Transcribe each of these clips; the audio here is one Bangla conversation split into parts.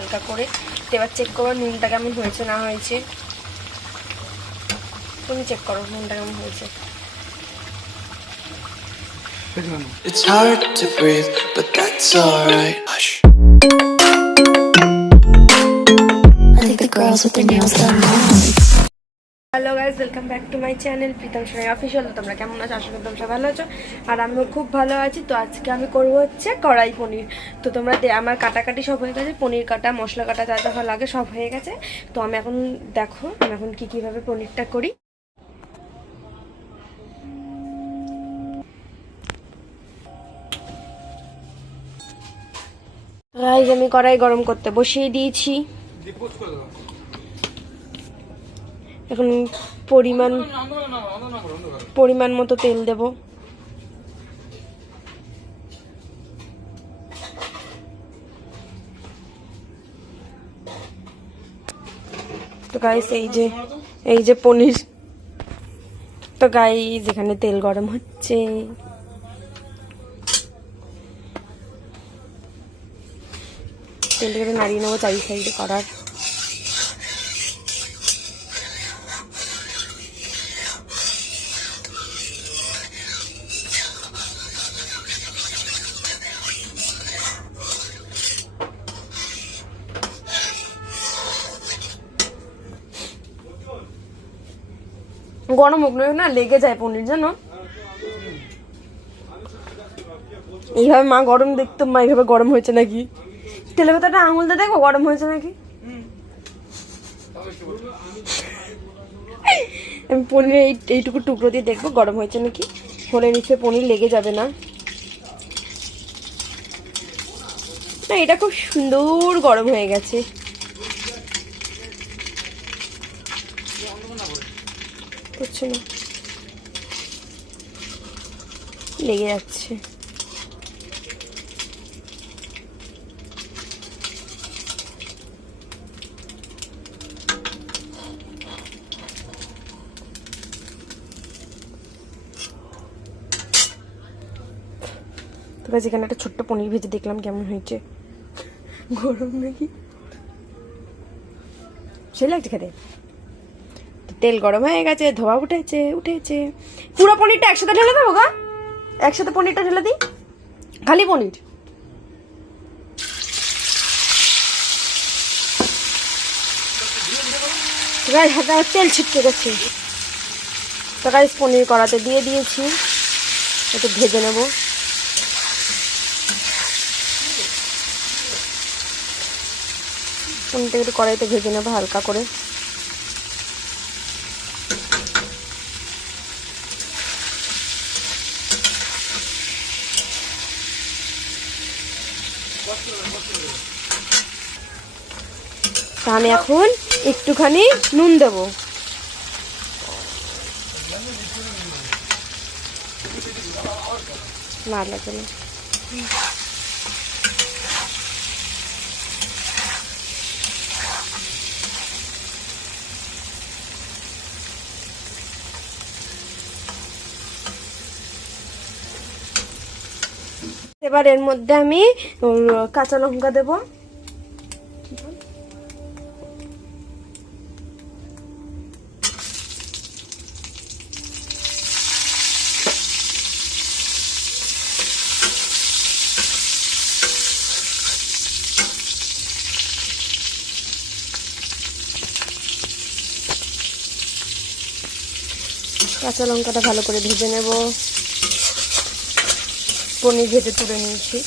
হালকা করে তো এবার চেক করব নুনটা কেমন হয়েছে না হয়েছে তুমি চেক করো নুনটা কেমন হয়েছে It's hard to breathe, but that's alright. Hush. I think the girls with their nails done. Hello guys welcome back to my channel Pritam Sonai official তোমরা কেমন আছো? আশা করি তোমরা ভালো আছো। আর আমিও খুব ভালো আছি। তো আজকে আমি করব হচ্ছে কড়াই পনির। তো তোমরা আমার কাটাকাটি সব হয়ে গেছে। পনির কাটা, মশলা কাটা, যা যা লাগে সব হয়ে গেছে। তো আমি এখন দেখো, আমি এখন কী কীভাবে পনিরটা করি। আমি কড়াই গরম করতে বসিয়ে দিয়েছি। এখন পরিমাণ পরিমাণ মতো তেল দেব। তো গাইস এই যে এই যে পনির। তো গাইস এখানে তেল গরম হচ্ছে। তেলটাকে একটু নাড়িয়ে নেব চারি সাইডে করার। গরম হোক না লেগে যায় পনির, জানো? এইভাবে মা গরম দেখতো, মা এইভাবে গরম হয়েছে নাকি? ভেতরটা আঙুল দিয়ে দেখো, গরম হয়েছে নাকি? আমি পনির এই এইটুকু টুকরো দিয়ে দেখব, গরম হয়েছে নাকি? হলে নিচে পনির লেগে যাবে না। না এটা খুব সুন্দর গরম হয়ে গেছে। করছে না। লেগে যাচ্ছে। তো গাছ এখানে একটা ছোট্ট পনির ভেজে দেখলাম কেমন হয়েছে। গরম নাকি? সে লাগছে খেতে। তেল গরম হয়ে গেছে, ধোয়া উঠেছে উঠেছে। পুরো পনিরটা একসাথে ঢেলে দেবো গা? একসাথে পনিরটা ঢেলে দিই? খালি পনির। তেল ছিটকে গেছে। তো গাইস পনির কড়াতে দিয়ে দিয়েছি। একটু ভেজে নেব। পনিরটা একটু কড়াইতে ভেজে নেব হালকা করে। আমি এখন একটুখানি নুন দেব। এবার এর মধ্যে আমি কাঁচা লঙ্কা দেবো। কাঁচা লঙ্কাটা ভালো করে ভেজে নেব। পনির ভেজে তুলে নিয়েছি।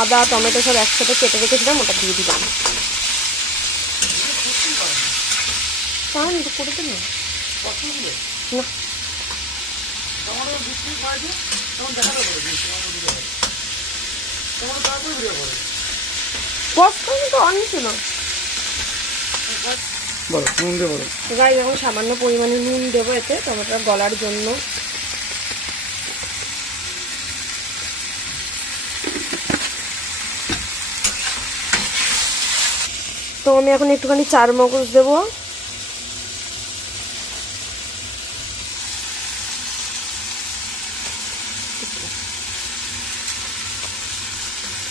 আদা, টমেটো সব একসাথে কেটে রেখেছিলাম ওটা দিয়ে দিলাম। চান করে দেবে না। তো অনেক ছিল। বলো নুন দেবো এখন সামান্য পরিমাণে নুন দেবো এতে টমেটোটা গলার জন্য। তো আমি এখন একটুখানি চার মগজ দেবো।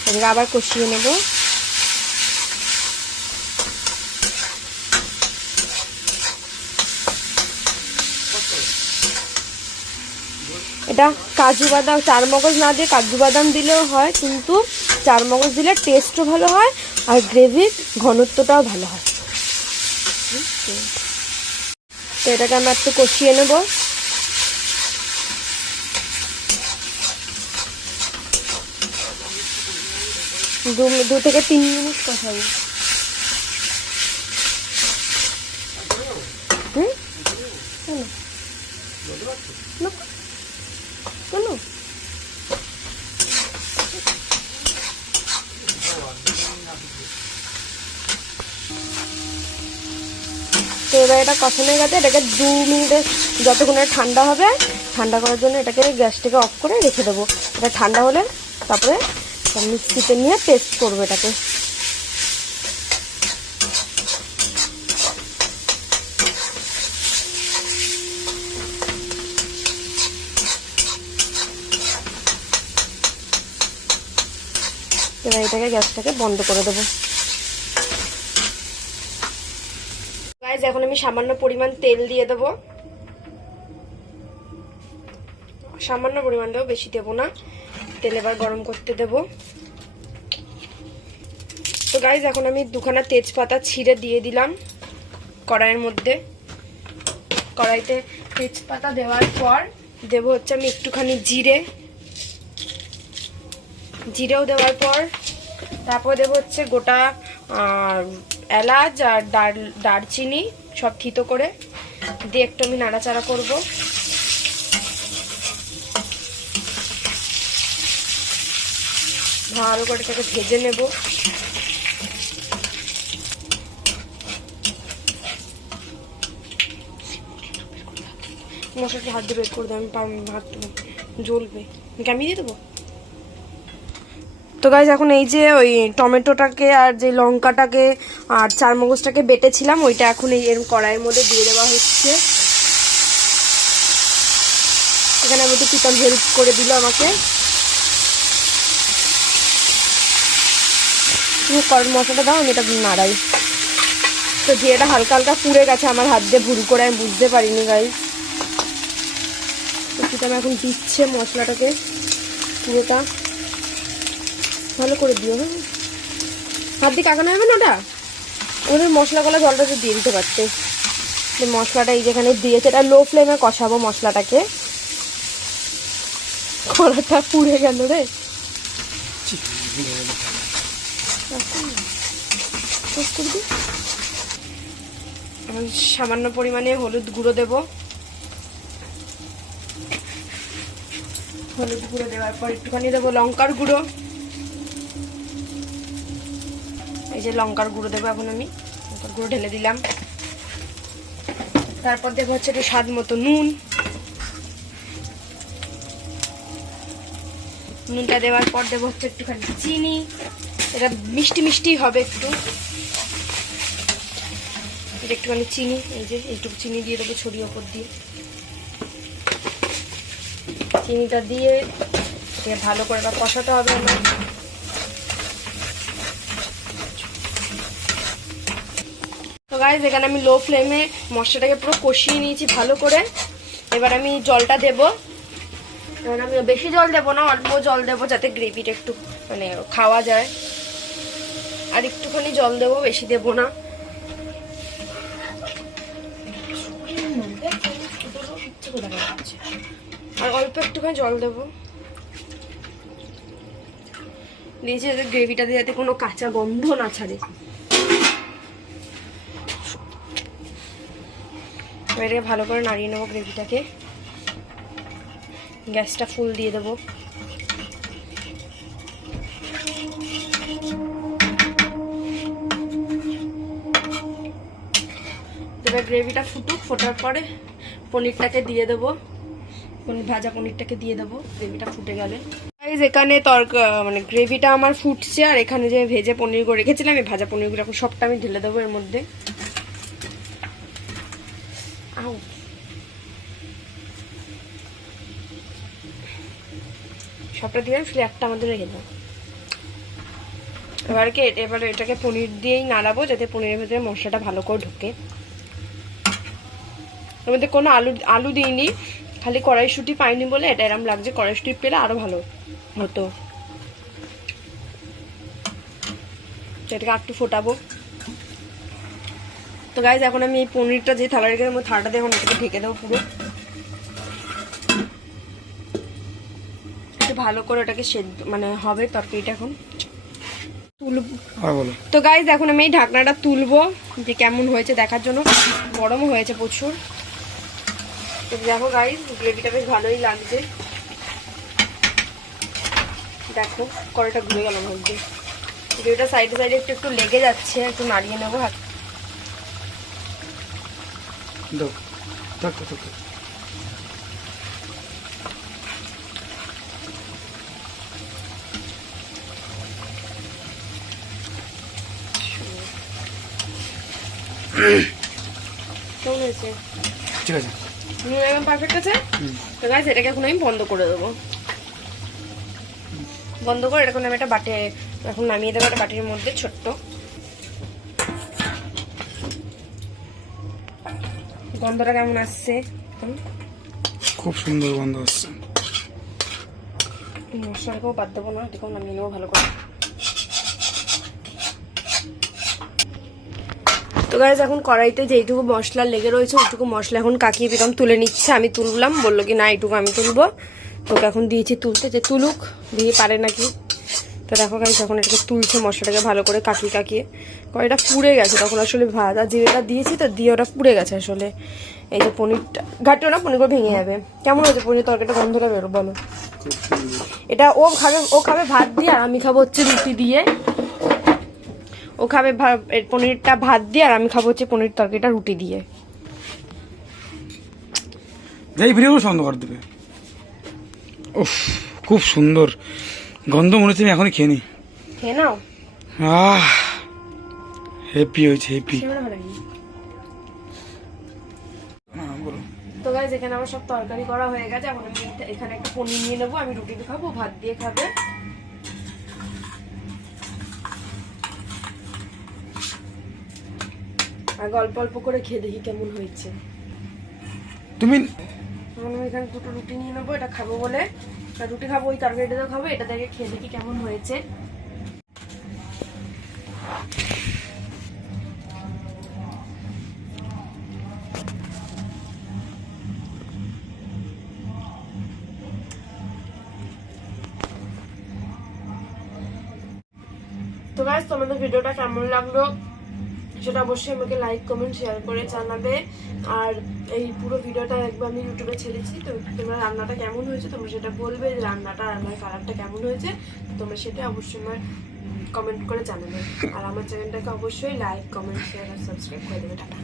এদিকে আবার কষিয়ে নেব। এটা কাজু বাদাম চার মগজ না দিয়ে কাজু বাদাম দিলেও হয়, কিন্তু চার মগজ দিলে টেস্টও ভালো হয় আর গ্রেভির ঘনত্বটাও ভালো হয়। তো এটাকে আমরা একটু কষিয়ে নেব। দু দু থেকে তিন মিনিট কষাবো। হুম? কেন। তো এবার এটা কষানো গেছে, এটাকে দু মিনিটে যতক্ষণ ঠান্ডা হবে, ঠান্ডা করার জন্য এটাকে গ্যাসটাকে অফ করে রেখে দেবো। এটা ঠান্ডা হলে তারপরে মিক্সিতে নিয়ে পেস্ট করব এটাকে। এবার এটাকে গ্যাসটাকে বন্ধ করে দেবো। গাইজ এখন আমি সামান্য পরিমাণ তেল দিয়ে দেবো। সামান্য পরিমাণ দেবো বেশি দেবো না। তেল এবার গরম করতে দেবো। তো গাইজ এখন আমি দুখানা তেজপাতা ছিঁড়ে দিয়ে দিলাম কড়াইয়ের মধ্যে। কড়াইতে তেজপাতা দেওয়ার পর দেবো হচ্ছে আমি একটুখানি জিরে। জিরেও দেওয়ার পর তারপর দেবো হচ্ছে গোটা এলাচ আর দার দারচিনি সব থিতো করে। দিয়ে একটু আমি নাড়াচাড়া করব। ভালো করে এটাকে ভেজে নেব। মশলাটা হাত দিয়ে বের করে দেবো আমি ভাত জ্বলবে। আমি দিয়ে দেবো? তো গাইজ এখন এই যে ওই টমেটোটাকে আর যে লঙ্কাটাকে আর চার মগজটাকে বেটেছিলাম, ওইটা এখন এই এরম কড়াইয়ের মধ্যে দিয়ে দেওয়া হচ্ছে। এখানে আমি একটু পিতল হেল্প করে দিল আমাকে। তুমি কর- মশলাটা দাও, আমি এটা নাড়াই। তো জিরেটা হালকা হালকা পুড়ে গেছে, আমার হাত দিয়ে ভুল করে, আমি বুঝতে পারিনি গাইজ তো পিতাম এখন দিচ্ছে মশলাটাকে, পুরোটা। ভালো করে দিও হ্যাঁ। হাত দিয়ে কাকানো হবে না ওটা? ওদের মশলা গলা জলটা তো দিয়ে দিতে পারতে। মশলাটা এই যেখানে দিয়েছে, এটা লো ফ্লেমে কষাবো মশলাটাকে। কড়াটা পুড়ে গেল রে। সামান্য পরিমাণে হলুদ গুঁড়ো দেব। হলুদ গুঁড়ো দেওয়ার পর একটুখানি দেবো লঙ্কার গুঁড়ো। এই যে লঙ্কার গুঁড়ো দেবো এখন আমি। লঙ্কার গুঁড়ো ঢেলে দিলাম। তারপর দেবো হচ্ছে একটু স্বাদ মতো নুন। নুনটা দেওয়ার পর দেবো হচ্ছে একটুখানি চিনি। এটা মিষ্টি মিষ্টি হবে একটু। এটা একটুখানি চিনি, এই যে এইটুকু চিনি দিয়ে দেবো ছড়িয়ে ওপর দিয়ে। চিনিটা দিয়ে ভালো করে এবার কষাতে হবে আমার। গাইজ এখানে আমি লো ফ্লেমে মশলাটাকে পুরো কষিয়ে নিয়েছি ভালো করে। এবার আমি জলটা দেব। এবার আমি বেশি জল দেবো না, অল্প জল দেবো যাতে গ্রেভিটা একটু মানে খাওয়া যায়। আর একটুখানি জল দেবো, বেশি দেবো না। আর অল্প একটুখানি জল দেবো। দিয়েছি যাতে গ্রেভিটা দিয়ে যাতে কোনো কাঁচা গন্ধ না ছাড়ে। এবার ভালো করে নাড়িয়ে নেব গ্রেভিটাকে। গ্যাসটা ফুল দিয়ে দেবো। গ্রেভিটা ফুটুক ফোটার পরে পনিরটাকে দিয়ে দেবো। পনির ভাজা পনিরটাকে দিয়ে দেবো। গ্রেভিটা ফুটে গেলে। Guys, এখানে তরকা মানে গ্রেভিটা আমার ফুটছে আর এখানে যে ভেজে পনিরগুলো রেখেছিলাম এই ভাজা পনিরগুলো এখন সবটা আমি ঢেলে দেবো এর মধ্যে। আউ। সবটা দিলাম শুধু একটা আমাদের রেখে দাও। এবারকে এবার এটাকে পনির দিয়েই নাড়াবো যাতে পনিরের ভেতরে মশলাটা ভালো করে ঢোকে। এর মধ্যে কোনো আলু আলু দিইনি। খালি কড়াইশুটি পাইনি বলে এটা এরম লাগছে কড়াইশুটি পেলে আরও ভালো হতো। এটাকে একটু ফোটাবো। তো গাইজ এখন আমি এই পনিরটা যে থালা রেখে দেবো থালাটা দিয়ে এখন এটাকে ঢেকে দেবো পুরো। একটু ভালো করে ওটাকে সেদ্ধ মানে হবে তরকারিটা এখন। তুলব। তো গাইজ এখন আমি এই ঢাকনাটা তুলবো যে কেমন হয়েছে দেখার জন্য। গরমও হয়েছে প্রচুর। তো দেখো গাইজ গ্রেভিটা বেশ ভালোই লাগছে। দেখো কড়াইটা ঘুরে গেল মধ্যে গ্রেভিটা সাইডে সাইডে একটু একটু লেগে যাচ্ছে একটু নাড়িয়ে নেব। হাত হয়েছে? ঠিক আছে। নুন একদম পারফেক্ট আছে তো এটাকে এখন আমি বন্ধ করে দেবো। বন্ধ করে এখন আমি একটা বাটে এখন নামিয়ে দেবো একটা বাটির মধ্যে ছোট্ট। গন্ধটা কেমন আসছে? খুব সুন্দর গন্ধ আসছে। মশলাটাকেও বাদ দেবো না এটাকেও নামিয়ে নেব ভালো করে। তো গাইজ এখন কড়াইতে যেইটুকু মশলা লেগে রয়েছে ওইটুকু মশলা এখন কাকিয়ে প্রীতম তুলে নিচ্ছে। আমি তুললাম বলল কি না এইটুকু আমি তুলবো। তোকে এখন দিয়েছি তুলতে যে তুলুক দিয়ে পারে নাকি। তো দেখো গাইজ এখন এটাকে তুলছে মশলাটাকে ভালো করে কাকিয়ে কাকিয়ে কড়াইটা পুড়ে গেছে তখন আসলে ভাজা জিরেটা দিয়েছি তো দিয়ে ওটা পুড়ে গেছে আসলে। এই যে পনিরটা ঘাটিও না পনিরগুলো ভেঙে যাবে। কেমন হয়েছে পনির তরকারিটা? গন্ধটা বেরো বলো। এটা ও খাবে ও খাবে ভাত দিয়ে আর আমি খাব হচ্ছে রুটি দিয়ে। ও খাবে পনিরটা ভাত দিয়ে আর আমি খাব হচ্ছে পনির তরকারিটা রুটি দিয়ে। যাই ভিডিওগুলো বন্ধ করে দেবে। উফ খুব সুন্দর। গন্ধ মনে হচ্ছে আমি এখনই খেয়ে নিই। খেয়ে নাও। আহ হ্যাপি হয়েছে হ্যাপি তো গাইজ এখানে আমার সব তরকারি করা হয়ে গেছে। এখন আমি এখানে একটা পনির নিয়ে নেব আমি রুটি খাব ভাত দিয়ে খাবে। আর অল্প অল্প করে খেয়ে দেখি কেমন হয়েছে। তুমি এখন আমি এখানে দুটো রুটি নিয়ে নেব এটা খাব বলে। রুটি খাব ওই তরকারিটাও খাব এটা দেখে খেয়ে দেখি কেমন হয়েছে। তো গাইজ তোমাদের ভিডিওটা কেমন লাগল? সেটা অবশ্যই আমাকে লাইক কমেন্ট শেয়ার করে জানাবে। আর এই পুরো ভিডিওটা একবার আমি ইউটিউবে ছেড়েছি, তো তোমরা রান্নাটা কেমন হয়েছে, তোমরা সেটা বলবে যে রান্নাটা রান্নার কালারটা কেমন হয়েছে তোমরা সেটা অবশ্যই আমার কমেন্ট করে জানাবে। আর আমার চ্যানেলটাকে অবশ্যই লাইক কমেন্ট শেয়ার আর সাবস্ক্রাইব করে দেবে। টাটা।